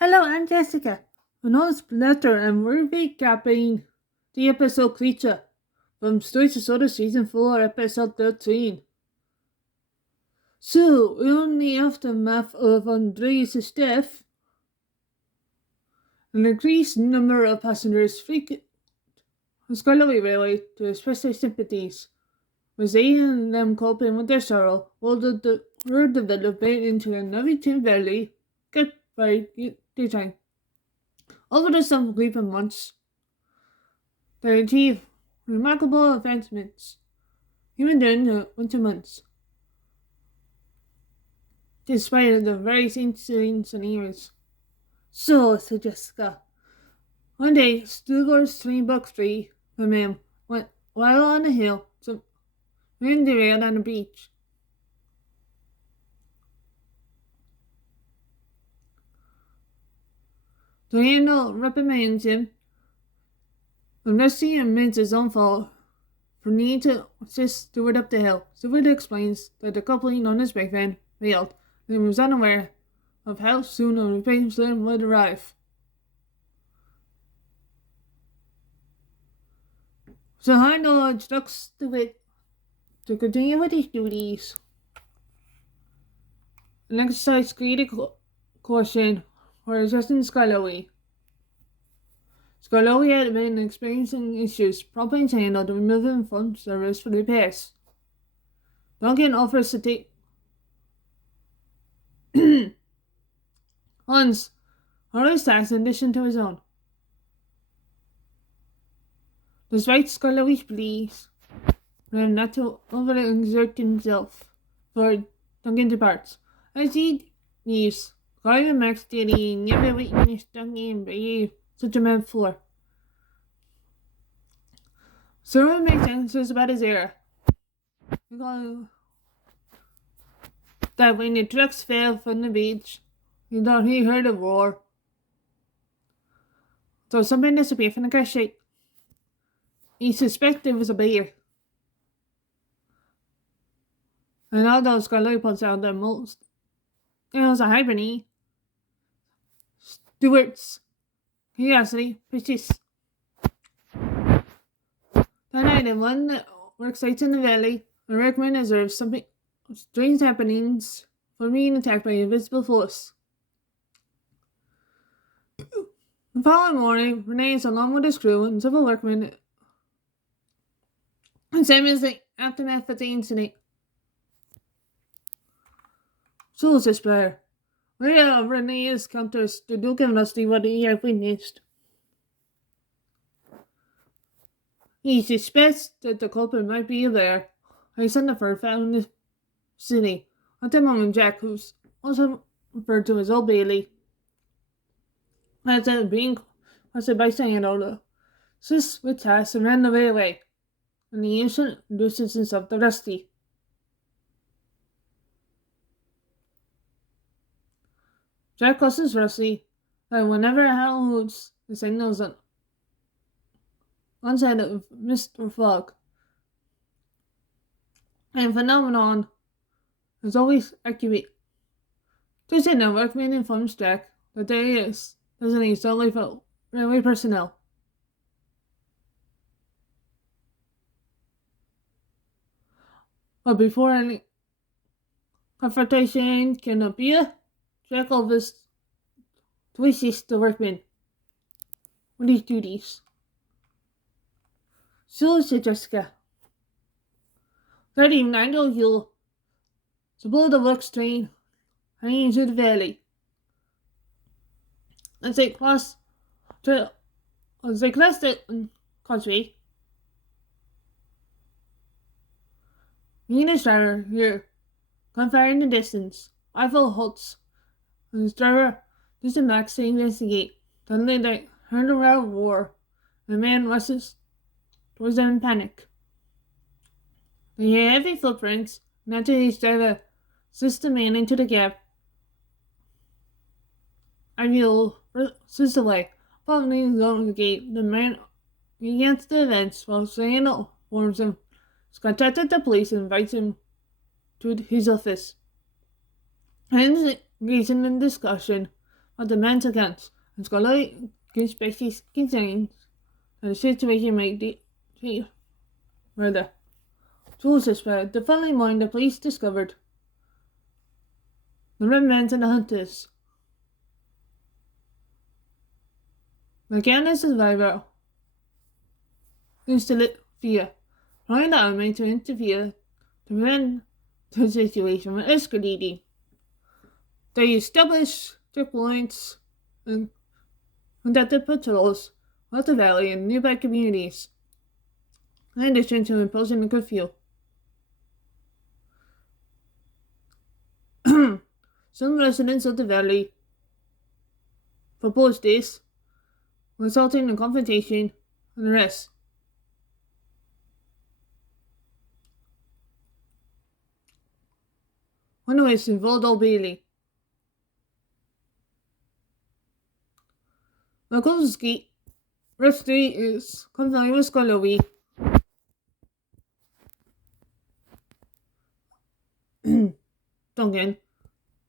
Hello, I'm Jessica. Another letter and we're recapping the episode Creature from Story to Soda Season 4, Episode 13. So, in the aftermath of Andreas' death, an increased number of passengers frequent the Scarlet Railway to express their sympathies, with they and them coping with their sorrow, while the road development into a Navington Valley kept by design. Over the subsequent months, they achieved remarkable advancements, even during the winter months, despite the various incidents and errors. So, said Jessica, one day, Stuart's train box free from him went while on a hill, some men derailed on the beach. The handle reprimands him, unless he admits his own fault for need to assist Stewart up the hill. Stewart explains that the coupling on his boyfriend failed and was unaware of how soon a replacement would arrive. So Heindel instructs Stewart to continue with his duties and exercise creative caution for adjusting Scarlowy. Scarlowy had been experiencing issues prompting Heindel to remove him from service for repairs. Duncan offers to take Hans other tasks in addition to his own. Despite Scarlowy's pleas for him not to overexert himself, for Duncan departs. As he leaves, Carly remarks that he never witnessed Duncan behave such a man before. Sir makes answers about his era. That when the trucks fell from the beach, he thought he heard a roar. So something disappeared from the crash site. He suspected it was a bear. And although Scarlet points out that most it was a hibernate, Stewart's curiosity persists. That night, in one work sites in the valley, a workman observes something strange happenings for being attacked by an invisible force. The following morning, Renee is along with his crew and several workmen examines the aftermath of the incident. So says Blair, where Renee's counters to Duke and Rusty what he had witnessed. He suspects that the culprit might be a bear. His son found in the city. At the moment, Jack, who's also referred to as Old Bailey, has being requested by Sandal, assists with tasks and ran the railway, and the instant introduces himself to Rusty. Jack cautions Rusty that whenever Hal hoots, the signals on one side of Mr. Fog. And phenomenon is always accurate. Just in the workman informs Jack that there is doesn't solely for railway personnel. But before any confrontation can appear, Jack offers to assist the workman with his duties. So said Jessica. That evening, Nigel Hill support the works train hanging into the valley. As they cross the causeway, he and his driver hear gunfire in the distance. Rifle halts, and his driver disembarks to investigate. Suddenly they heard a loud roar, and the man rushes towards them in panic. They hear heavy footprints, and after his driver assists the man into the gap, Ariel rushes away. Following the gate, the man begins the events while Sandal informs him. He's contacted the police and invites him to his office. And engaging in discussion of the men's accounts, and Scully gives Betty's concerns that the situation might be murder. Joseph spread. The following morning, the police discovered the remnants and the hunters. Again, as a survivor, instilled fear, trying the army to interfere to prevent the situation from escalating. They established checkpoints and conducted patrols throughout the valley and nearby communities, in addition to imposing a curfew. Some residents of the valley proposed this, resulting in confrontation and arrest. One of which involved Old Bailey. Mikulski Rusty is confined with Scully. Duncan,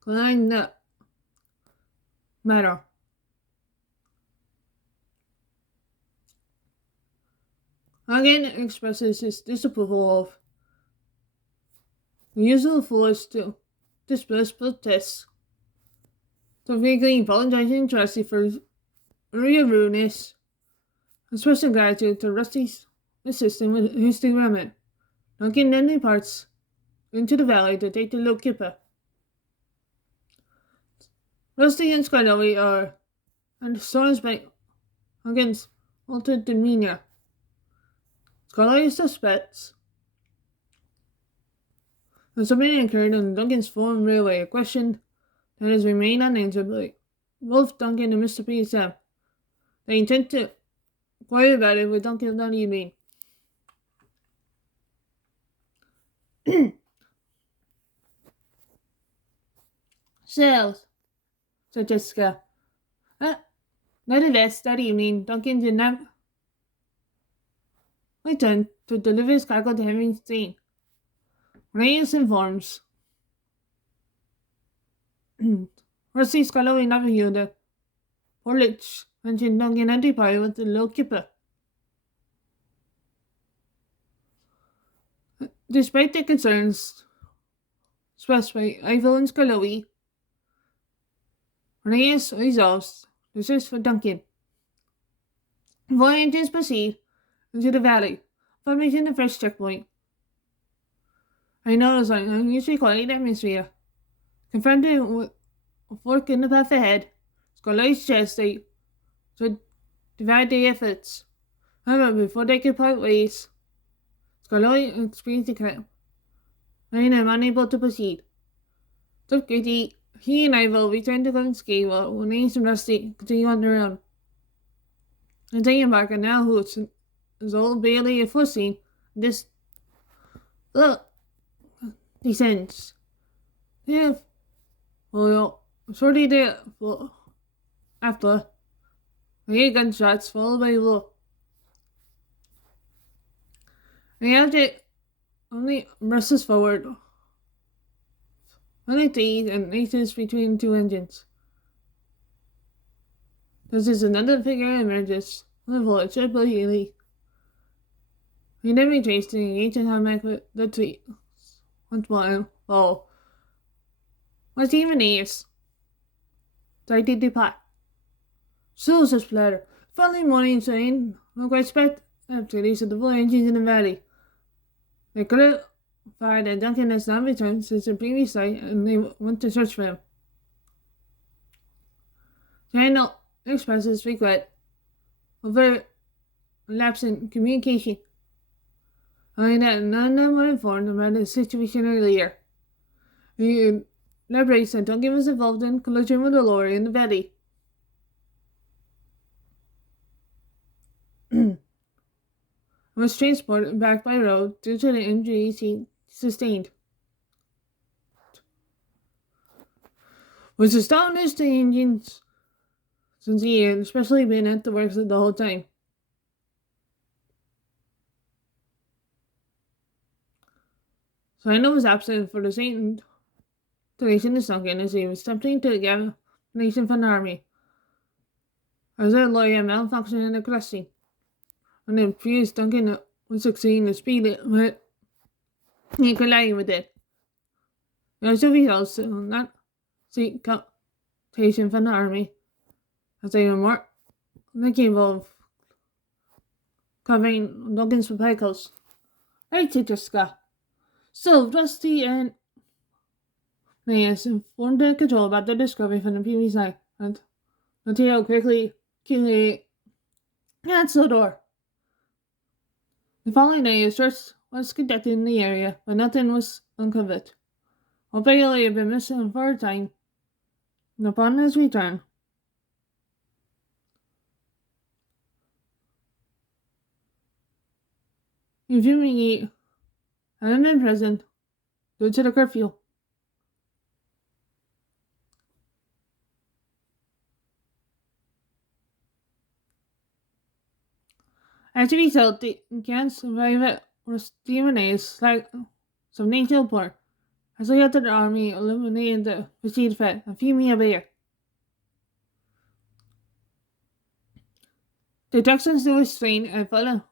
Klein matter. Again expresses his disapproval of the use of force to disperse protests. So vaguely apologizing to Rusty for his earlier rudeness, expressing gratitude to Rusty's assisting with his derailment. Duncan then departs into the valley to take the little kipper. Rusty and Scully are and storms by against altered demeanor. Scully suspects that something occurred on Duncan's farm railway, a question that has remained unanswered by both Duncan and Mr. P. Sam. They intend to inquire about it with Duncan that evening. Sales, said Jessica. Nevertheless, that evening, Duncan did not return to deliver his cargo to Henry Steen. Reyes informs Rusty, Scully, and never the Porlich mentioned Duncan and departed with the little kipper. Despite the concerns expressed by Ivo and Scully, Reyes resolves to search for Duncan. Voyagers proceed into the valley, forming the first checkpoint. I noticed an unusually quiet atmosphere. Confronted with a fork in the path ahead, Scully suggests they should divide their efforts. However, before they could part ways, Scully experienced a cramp, leaving him unable to proceed. Subsequently, he and Ivo returned to Gunski while Reyes and Rusty continue on their own. And they embark on now Hoots as Old Bailey is foreseen this descends. If well, shortly there after they hear gunshots followed by low. The object only rushes forward. Only these and races between two engines. This is another figure emerges on the voice of Bailey. He then retraced to engage in combat with the tweet. Once more, what's even ears? Tried to depart. So says Platter. Following morning, saying, look, I expect after these of the full engines in the valley. They could have fired that Duncan has not returned since the previous night and they went to search for him. Daniel expresses regret over lapse in communication, knowing that none of them were informed about the situation earlier. He elaborates that Duncan was involved in a collision with a lorry in the valley. Was transported back by road due to the injuries he sustained. Was astonished to the engines since he had especially been at the works the whole time. Sino was absent for the same duration as Duncan as he was attempting to gather explanation from the army. As a lawyer malfunction in the crossing, and then Fuse Duncan was succeeding to speed it with colliding with it. As a result, not seek compensation from the army, as they were more capable of covering Duncan's vehicles. Right, Teacher Scott. So, Rusty and Mayes informed the control about the discovery from the previous night, and Mateo quickly answered the door. The following day, a search was conducted in the area, but nothing was uncovered. While Bailey had been missing for a time, and upon his return, informing he hadn't been present due to the curfew. As a result, the can't survive it was DNA's like some nature poor. As they entered the army, eliminated the perceived threat and Fumia Bear. The Texans were restrained and fell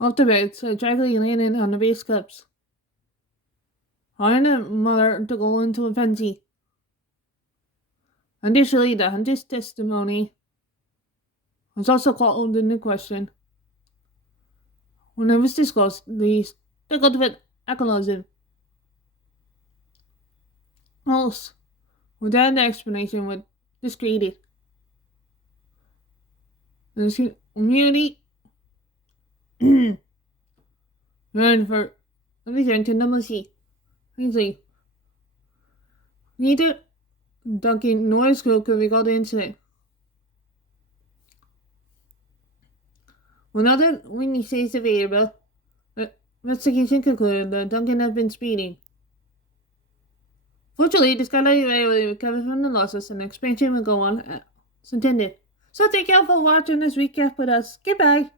off the bed, so tragically landed on the base clips. Hiring the mother to go into a frenzy. Initially, the hunter's testimony was also called into question. When it was discussed, the struggled with alcoholism. Also, without the explanation was discredited. The community yearned for a return to normalcy. Neither Duncan nor his crew could recall the incident. When other witnesses available, the investigation concluded that Duncan had been speeding. Fortunately, the Skylight Railway recovered from the losses and the expansion will go on as intended. So thank you all for watching this recap with us. Goodbye.